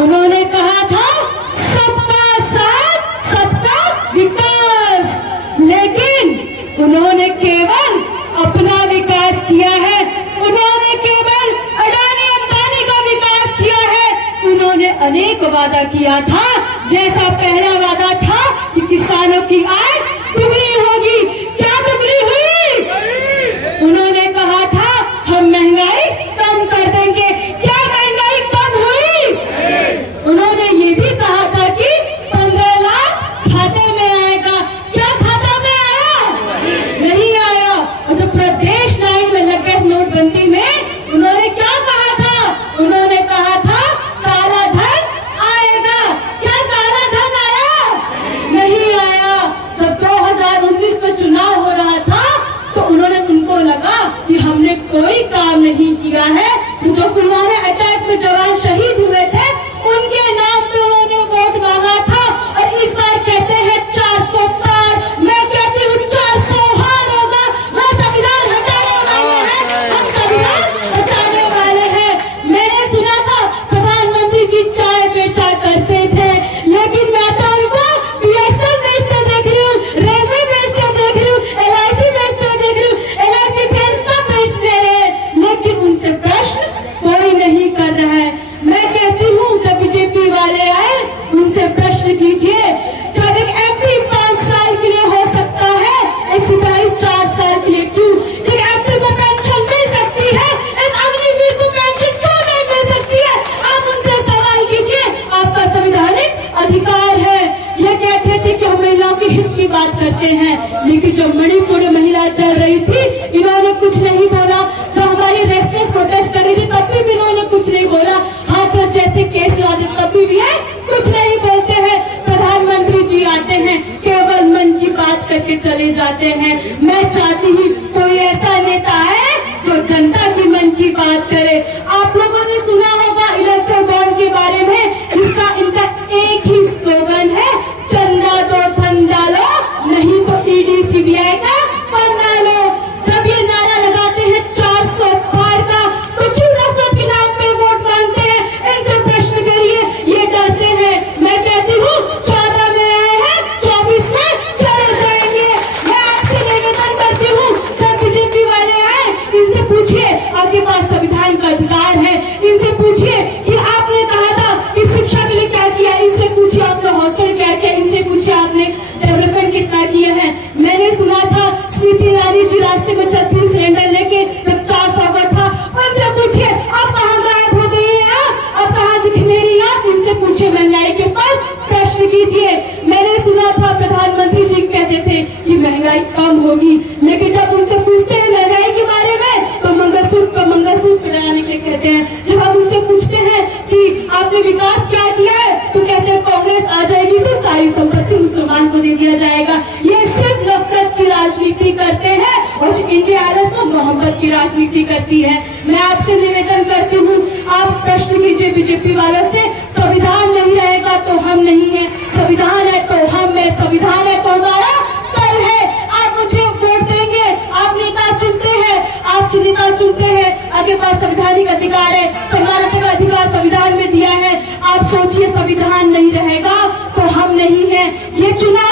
उन्होंने कहा था सबका साथ सबका विकास, लेकिन उन्होंने केवल अपना विकास किया है, उन्होंने केवल अडानी अंबानी का विकास किया है। उन्होंने अनेक वादा किया था, जैसा पहला वादा था कि किसानों की आय दुगनी होगी, क्या दुगनी हुई? उन्होंने कहा था हम महंगाई कम कर देंगे, क्या महंगाई कम हुई? उन्होंने ये भी कहा था कि 15 लाख खाते में आएगा, क्या खाता में आया? नहीं आया। और जब प्रदेश लाइन में लगे नोटबंदी में उन्होंने क्या कहा था? उन्होंने कहा था काला धन आएगा, क्या काला धन आया? नहीं आया। जब 2019 में चुनाव हो रहा था तो उनको लगा कि हमने कोई काम नहीं किया है, तो जो पुलवामा अटैक में जवान शहीद हुए थे उनके नाम पे उन्होंने वोट मांगा था। और इस बार कहते हैं 400 पार, मैं कहती हूँ 400 हार होगा। वह संविधान हटाने वाले हैं, हम संविधान बचाने वाले हैं। मैंने सुना था प्रधानमंत्री जी चाय बेचा करते थे, लेकिन मैं तो उनको BSNL बेचते देख रही हूँ, रेलवे बेचते देख रही हूँ, LIC बेचते देख रही हूँ, LIC पेंशन बेचते हैं, लेकिन उनसे प्रश्न कोई नहीं कर रहा है। मैं कहती हूँ जब बीजेपी वाले आए उनसे प्रश्न कीजिए। जब एक MP 5 साल के लिए हो सकता है, एक सिपाही 4 साल के लिए क्यों? एक MP को पेंशन मिल सकती है, एक अग्निवीर को पेंशन क्यों नहीं मिल सकती है? आप उनसे सवाल कीजिए, आपका संवैधानिक अधिकार है। ये कहते थे कि हम महिलाओं के हित की बात करते हैं, लेकिन जब मणिपुर में महिला चल रही थी इन्होंने कुछ नहीं बोला। जब हमारी रेस्टलेस प्रोटेस्ट कर रही थी तब भी इन्होंने कुछ नहीं बोला। हाथरस जैसे केस लाते तब भी है कुछ नहीं बोलते हैं। प्रधानमंत्री जी आते हैं, केवल मन की बात करके चले जाते हैं। मैं चाहती हूँ कोई ऐसा नेता है जो जनता की मन की बात करे। आप लोगों ने सुना होगा इलेक्ट्रो बॉन्ड के बारे में, इनका एक ही स्लोगन है, चंदा दो धन डालो, नहीं तो ED CBI का फंड डालो। जब ये नारा लगाते हैं 400 पार का, तो क्यों नफरत के नाम पे वोट मांगते हैं? इनसे प्रश्न करिए, ये डरते हैं। मैं कहती हूँ 14 में आए हैं, 24 में चले जाएंगे। मैं आपसे निवेदन करती हूँ जब बीजेपी वाले आए इनसे पूछिए आपके पास संविधान का अधिकार है, इनसे पूछिए कि आपने कहा था कि शिक्षा के लिए क्या किया, इनसे पूछिए आपने हॉस्पिटल क्या किया, इनसे पूछिए आपने डेवलपमेंट कितना किया है। मैंने सुना था स्मृति ईरानी जी रास्ते में 36 सिलेंडर लेके जब 4 स्वागत था, उनसे पूछिए आप कहाँ गायब हो गई हैं, आप कहाँ दिख नहीं रही आप? इनसे पूछिए महंगाई के ऊपर प्रश्न कीजिए। मैंने सुना था प्रधानमंत्री जी कहते थे कि महंगाई कम होगी, लेकिन जब उनसे पूछते हैं महंगाई के बारे में तो मंगलसूत्र लगाने के लिए कहते हैं। जब हम उनसे पूछते हैं कि आपने विकास क्या किया है तो कहते हैं कांग्रेस आ जाएगी तो सारी संपत्ति मुसलमान को दे दिया जाएगा। ये सिर्फ नफरत की राजनीति करते हैं और इंडिया आरएस में मोहब्बत की राजनीति करती है। मैं आपसे निवेदन करती हूँ आप प्रश्न कीजिए बीजेपी वालों से, संविधान नहीं रहेगा तो हम नहीं है, संविधान है तो हम है, संविधान है तो हमारा कल है। आप मुझे वोट देंगे, आप नेता चुनते हैं, आप नेता चुनते हैं, आपके पास संवैधानिक अधिकार है, समानता का अधिकार संविधान में दिया है। आप सोचिए संविधान नहीं रहेगा तो हम नहीं है। ये चुनाव